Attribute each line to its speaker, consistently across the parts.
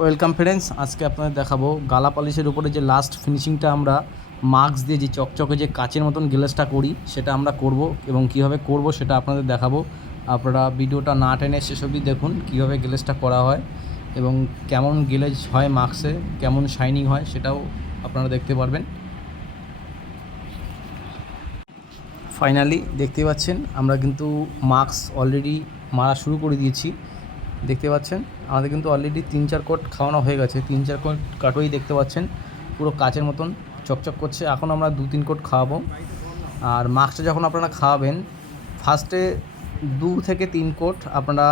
Speaker 1: Welcome friends আজকে আপনাদের দেখাবো গালা পালিশের উপরে যে লাস্ট ফিনিশিংটা আমরা মাস্ক দিয়ে যে চকচকে যে কাচের মতন গ্লেসটা করি, সেটা আমরা করব এবং কীভাবে করব সেটা আপনাদের দেখাবো। আপনারা ভিডিওটা না টেনে অবধি দেখুন কীভাবে গ্লেসটা করা হয় এবং কেমন গ্লেজ হয় মাস্কে কেমন শাইনিং হয় সেটাও আপনারা দেখতে পারবেন। ফাইনালি দেখতে পাচ্ছেন, আমরা কিন্তু মাস্ক অলরেডি মারা শুরু করে দিয়েছি। দেখতে পাচ্ছেন? আমাদের কিন্তু অলরেডি তিন চার কোট খাওয়ানো হয়ে গেছে। তিন চার কোট কাটোই দেখতে পাচ্ছেন। পুরো কাচের মতন চকচক করছে। এখন আমরা দু তিন কোট খাওয়াবো। আর মাস্কটা যখন আপনারা খাওয়াবেন ফার্স্টে দু থেকে তিন কোট আপনারা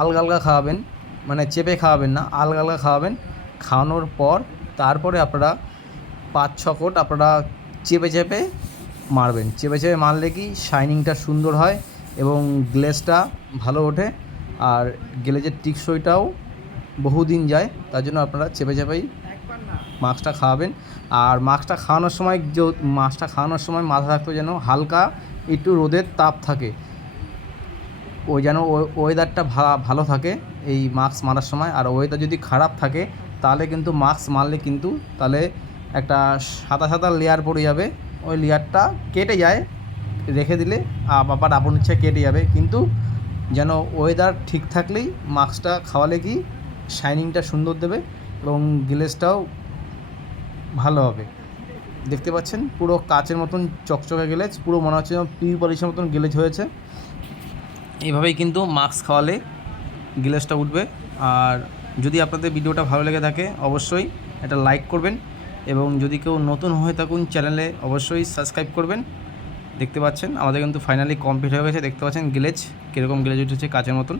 Speaker 1: আলগা আলগা খাওয়াবেন। মানে চেপে খাওয়াবেন না, আলগা আলগা খাওয়াবেন। খাওয়ানোর পর তারপরে আপনারা পাঁচ, ছ কোট আপনারা চেপে চেপে মারবেন। চেপে চেপে মারলে কি শাইনিংটা সুন্দর হয় এবং গ্লেসটা ভালো ওঠে। আর গ্লেজের টিকসইটাও বহুদিন যায়, তার জন্য আপনারা চেপে চেপেই মাস্কটা খাওয়াবেন। আর মাস্কটা খাওয়ানোর সময় যে মাস্কটা খাওয়ানোর সময় মাথা রাখতে যেন হালকা একটু রোদের তাপ থাকে। ওই যেন ওয়েদারটা ভালো থাকে এই মাস্ক মারার সময়। আর ওয়েদার যদি খারাপ থাকে, তাহলে কিন্তু মাস্ক মারলে কিন্তু তাহলে একটা সাদা সাদা লেয়ার পড়ে যাবে। ওই লেয়ারটা কেটে যায়, রেখে দিলে আবার আপন ইচ্ছে কেটে যাবে। কিন্তু যেন ওয়েদার ঠিক থাকলেই মাস্কটা খাওয়ালে কি শাইনিংটা সুন্দর দেবে এবং গ্লেসটাও ভালো হবে। দেখতে পাচ্ছেন, পুরো কাচের মতন চকচকে গ্লেজ পুরো মনে হচ্ছে পিউ পলিশের মতন গ্লেজ হয়েছে। এইভাবেই কিন্তু মাস্ক খাওয়ালে গ্লেসটা উঠবে। আর যদি আপনাদের ভিডিওটা ভালো লেগে থাকে, অবশ্যই এটা লাইক করবেন এবং যদি কেউ নতুন হয়ে থাকুন চ্যানেলে, অবশ্যই সাবস্ক্রাইব করবেন। দেখতে পাচ্ছেন। আমাদের কিন্তু ফাইনালি কমপ্লিট হয়ে গেছে। দেখতে পাচ্ছেন গ্লেজ কীরকম গ্লেজ উঠেছে কাচের মতন।